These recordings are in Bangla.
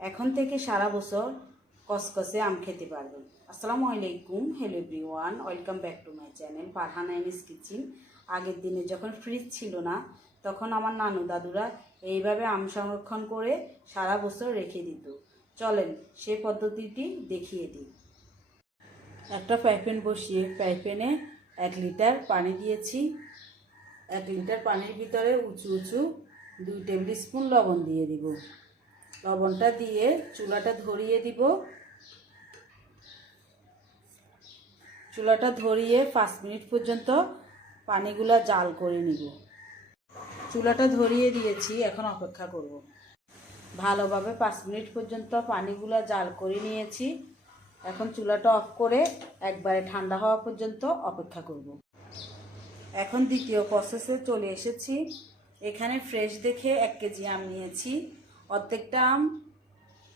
এখন থেকে সারা বছর কসকসে আম খেতে পারবেন। আসসালামু আলাইকুম, hello everyone, welcome back to my channel Farhana Aini's kitchen. আগের দিনে যখন ফ্রিজ ছিল না তখন আমার নানু দাদুরা এইভাবে আম সংরক্ষণ করে সারা বছর রেখে দিত। চলেন সেই পদ্ধতিটি দেখিয়ে দিই। একটা ফ্রাই প্যান বসিয়ে ফ্রাই প্যানে 1 লিটার পানি দিয়েছি। 1 লিটার পানির ভিতরে উঁচু উঁচু 2 টেবিল স্পুন লবণ দিয়ে দিব। লবণটা দিয়ে চুলাটা ধরিয়ে দিব। চুলাটা ধরিয়ে 5 মিনিট পর্যন্ত পানিগুলা জাল করে নিব। চুলাটা ধরিয়ে দিয়েছি, এখন অপেক্ষা করব। ভালোভাবে 5 মিনিট পর্যন্ত পানিগুলা জাল করে নিয়েছি। এখন চুলাটা অফ করে একবারে ঠান্ডা হওয়া পর্যন্ত অপেক্ষা করব। এখন দ্বিতীয় প্রসেসে চলে এসেছি। এখানে ফ্রেশ দেখে 1 কেজি আম নিয়েছি। অর্ধেকটা আম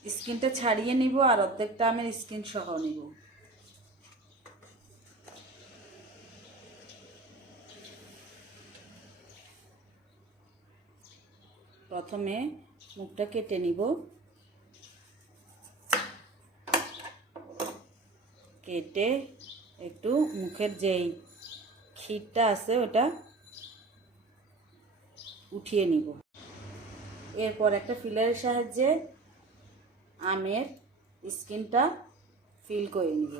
স্কিনটা ছাড়িয়ে নিব আর অর্ধেকটা আমের স্কিন সহ নিব। প্রথমে মুখটা কেটে নিব। কেটে একটু মুখের যেই ক্ষীরটা আছে ওটা উঠিয়ে নিব। এরপর একটা ফিলারের সাহায্যে আমের স্কিনটা ফিল করে নিব।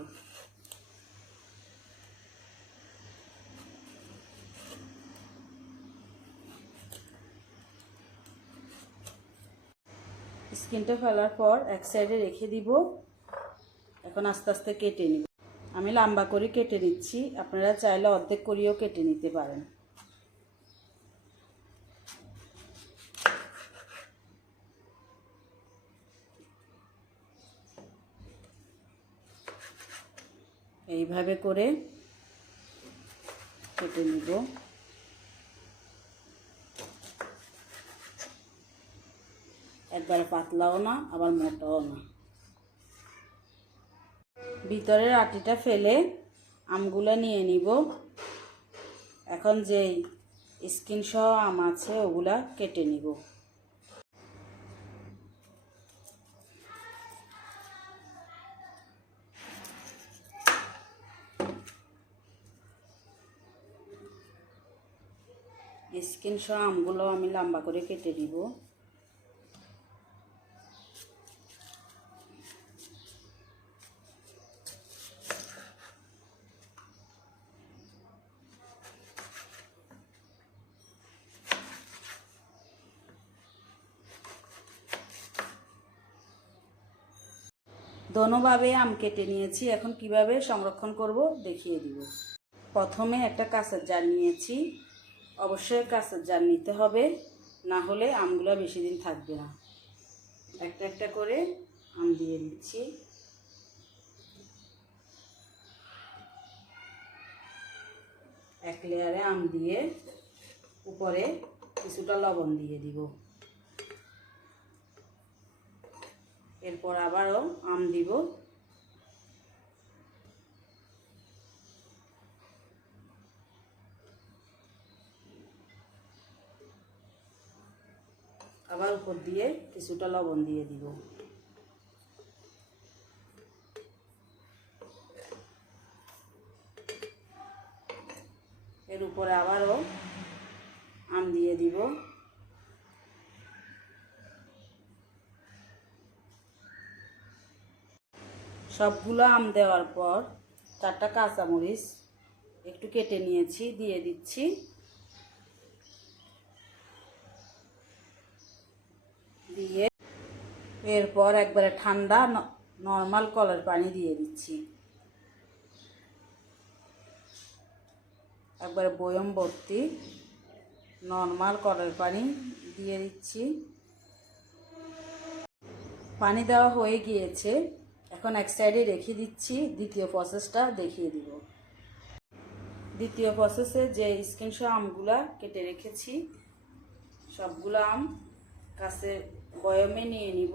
স্কিনটা ফেলার পর এক সাইডে রেখে দিব। এখন আস্তে আস্তে কেটে নিব। আমি লম্বা করে কেটে নিচ্ছি, আপনারা চাইলে অর্ধেক করেও কেটে নিতে পারেন। এইভাবে করে কেটে নিব। একবারে পাতলাও না আবার মোটাও না। ভিতরের আটিটা ফেলে আমগুলো নিয়ে নিব। এখন যেই স্কিন সহ আম আছে ওগুলা কেটে নিব। স্কিন সহ আমগুলো আমি লম্বা করে কেটে নিব। দোনোভাবে আম কেটে নিয়েছি। এখন কিভাবে সংরক্ষণ করব দেখিয়ে দিব। প্রথমে একটা কাঁচের জার নিয়েছি। অবশ্যই কাঁচের জার নিতে হবে, না হলে আমগুলো বেশি দিন থাকবে না। একটা একটা করে আম দিয়ে দিচ্ছি। এক লেয়ারে আম দিয়ে উপরে কিছুটা লবণ দিয়ে দিব। এরপর আবারও আম দিব। আবার উপর দিয়ে কিছুটা লবণ দিয়ে দিব। এর উপরে আবারও আম দিয়ে দিব। সবগুলো আম দেওয়ার পর 4টা কাঁচামরিচ একটু কেটে নিয়েছি, দিয়ে দিচ্ছি। দিয়ে এরপর একবারে ঠান্ডা নর্মাল কলের পানি দিয়ে দিচ্ছি। একবারে বয়ম ভর্তি নর্মাল কলের পানি দিয়ে দিচ্ছি। পানি দেওয়া হয়ে গিয়েছে। এখন এক সাইডে রেখে দিচ্ছি। দ্বিতীয় প্রসেসটা দেখিয়ে দিব। দ্বিতীয় প্রসেসে যে স্কিন সহ আমগুলা কেটে রেখেছি সবগুলো আম কাছে বয়মে নিয়ে নিব।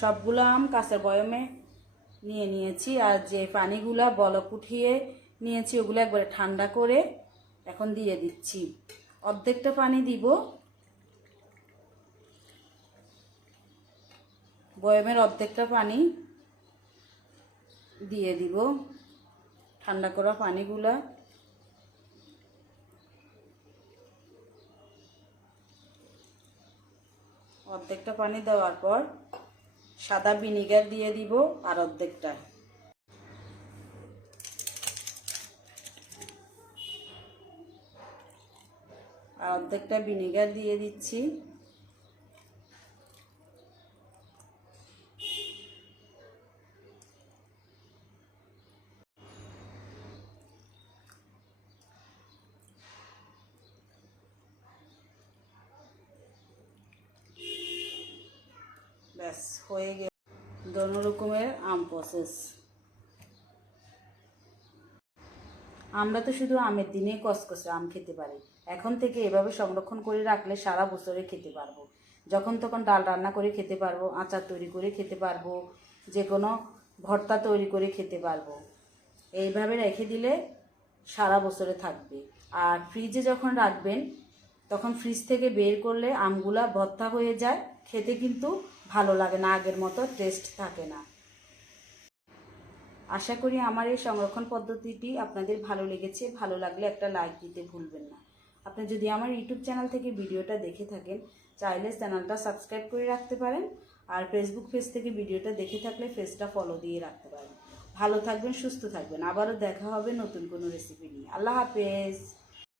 সবগুলো আম কাঁচের বয়মে নিয়ে নিয়েছি। আর যে পানিগুলা বলক উঠিয়ে নিয়েছি ওগুলো একবারে ঠান্ডা করে এখন দিয়ে দিচ্ছি অর্ধেকটা পানি দিব, বয়ামের অর্ধেকটা পানি দিয়ে দিব, ঠান্ডা করা পানিগুলা। অর্ধেকটা পানি দেওয়ার পর সাদা ভিনেগার দিয়ে দিব আর অর্ধেকটা, আর অর্ধেকটা ভিনেগার দিয়ে দিচ্ছি। ব্যাস হয়ে গেল দোনো রকমের আম প্রসেস। আমরা তো শুধু আমের দিনে কসকসে আম খেতে পারি, এখন থেকে এভাবে সংরক্ষণ করে রাখলে সারা বছরে খেতে পারবো, যখন তখন ডাল রান্না করে খেতে পারবো, আচার তৈরি করে খেতে পারবো, যে কোনো ভর্তা তৈরি করে খেতে পারবো। এইভাবে রেখে দিলে সারা বছরে থাকবে। আর ফ্রিজে যখন রাখবেন তখন ফ্রিজ থেকে বের করলে আমগুলা ভর্তা হয়ে যায়, খেতে কিন্তু ভালো লাগে না, আগের মতো টেস্ট থাকে না। আশা করি আমার এই সংরক্ষণ পদ্ধতিটি আপনাদের ভালো লেগেছে। ভালো লাগলে একটা লাইক দিতে ভুলবেন না। আপনি যদি আমার ইউটিউব চ্যানেল থেকে ভিডিওটা দেখে থাকেন, চাইলে চ্যানেলটা সাবস্ক্রাইব করে রাখতে পারেন, আর ফেসবুক পেজ থেকে ভিডিওটা দেখে থাকলে পেজটা ফলো দিয়ে রাখতে পারেন। ভালো থাকবেন, সুস্থ থাকবেন। আবারও দেখা হবে নতুন কোনো রেসিপি নিয়ে। আল্লাহ হাফেজ।